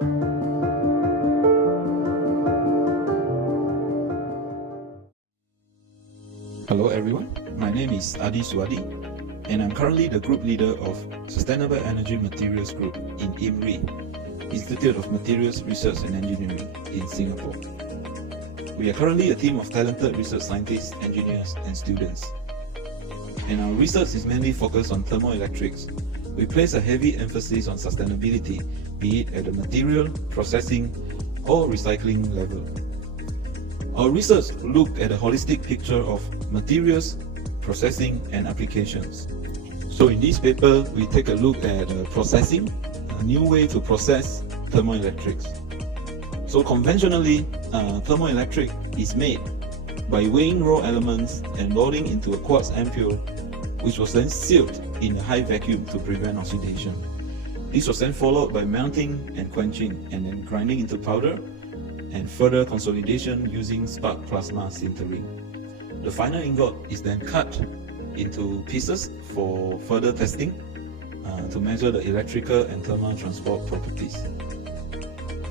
Hello everyone, my name is Adi Swadi and I'm currently the Group Leader of Sustainable Energy Materials Group in IMRI, Institute of Materials Research and Engineering in Singapore. We are currently a team of talented research scientists, engineers and students. And our research is mainly focused on thermoelectrics. We place a heavy emphasis on sustainability, be it at the material, processing or recycling level. Our research looked at a holistic picture of materials, processing and applications. So in this paper, we take a look at processing, a new way to process thermoelectrics. So conventionally, thermoelectric is made by weighing raw elements and loading into a quartz ampule, which was then sealed in a high vacuum to prevent oxidation. This was then followed by melting and quenching and then grinding into powder and further consolidation using spark plasma sintering. The final ingot is then cut into pieces for further testing to measure the electrical and thermal transport properties.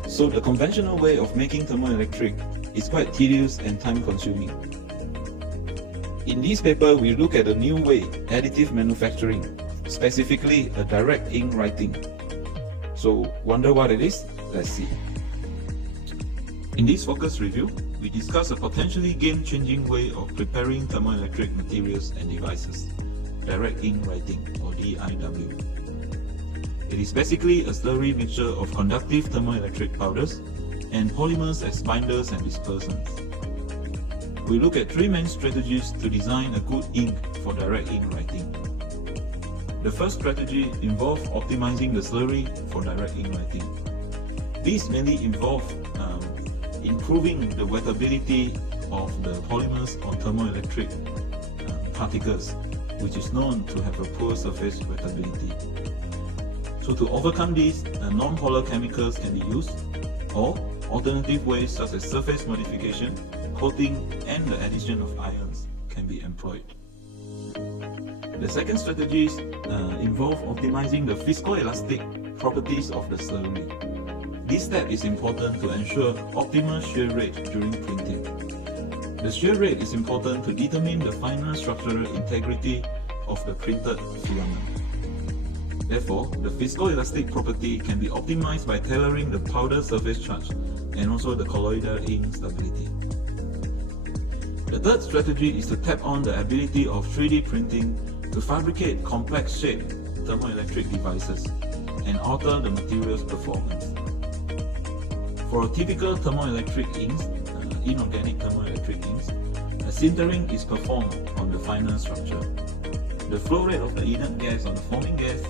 So the conventional way of making thermoelectric is quite tedious and time consuming. In this paper, we look at a new way, additive manufacturing, specifically a direct ink writing. So wonder what it is? Let's see. In this focus review, we discuss a potentially game-changing way of preparing thermoelectric materials and devices, direct ink writing or DIW. It is basically a slurry mixture of conductive thermoelectric powders and polymers as binders and dispersants. We look at three main strategies to design a good ink for direct ink writing. The first strategy involves optimizing the slurry for direct ink writing. These mainly involve improving the wettability of the polymers on thermoelectric particles, which is known to have a poor surface wettability. So to overcome this, non-polar chemicals can be used, or alternative ways such as surface modification, coating and the addition of ions can be employed. The second strategies involve optimizing the viscoelastic properties of the slurry. This step is important to ensure optimal shear rate during printing. The shear rate is important to determine the final structural integrity of the printed filament. Therefore, the viscoelastic property can be optimized by tailoring the powder surface charge and also the colloidal ink stability. The third strategy is to tap on the ability of 3D printing to fabricate complex shaped thermoelectric devices and alter the material's performance. For a typical thermoelectric inks, inorganic thermoelectric inks, a sintering is performed on the final structure. The flow rate of the inert gas on the forming gas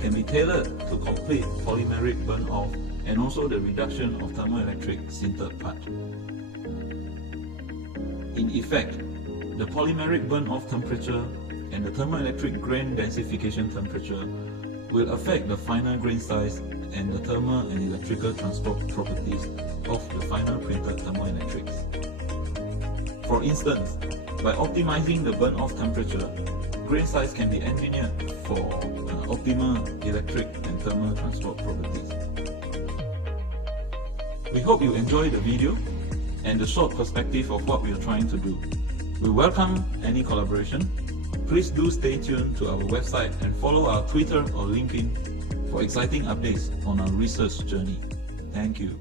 can be tailored to complete polymeric burn-off and also the reduction of thermoelectric sintered part. In effect, the polymeric burn-off temperature and the thermoelectric grain densification temperature will affect the final grain size and the thermal and electrical transport properties of the final printed thermoelectrics. For instance, by optimizing the burn-off temperature, grain size can be engineered for optimal electric and thermal transport properties. We hope you enjoyed the video and the short perspective of what we are trying to do. We welcome any collaboration. Please do stay tuned to our website and follow our Twitter or LinkedIn for exciting updates on our research journey. Thank you.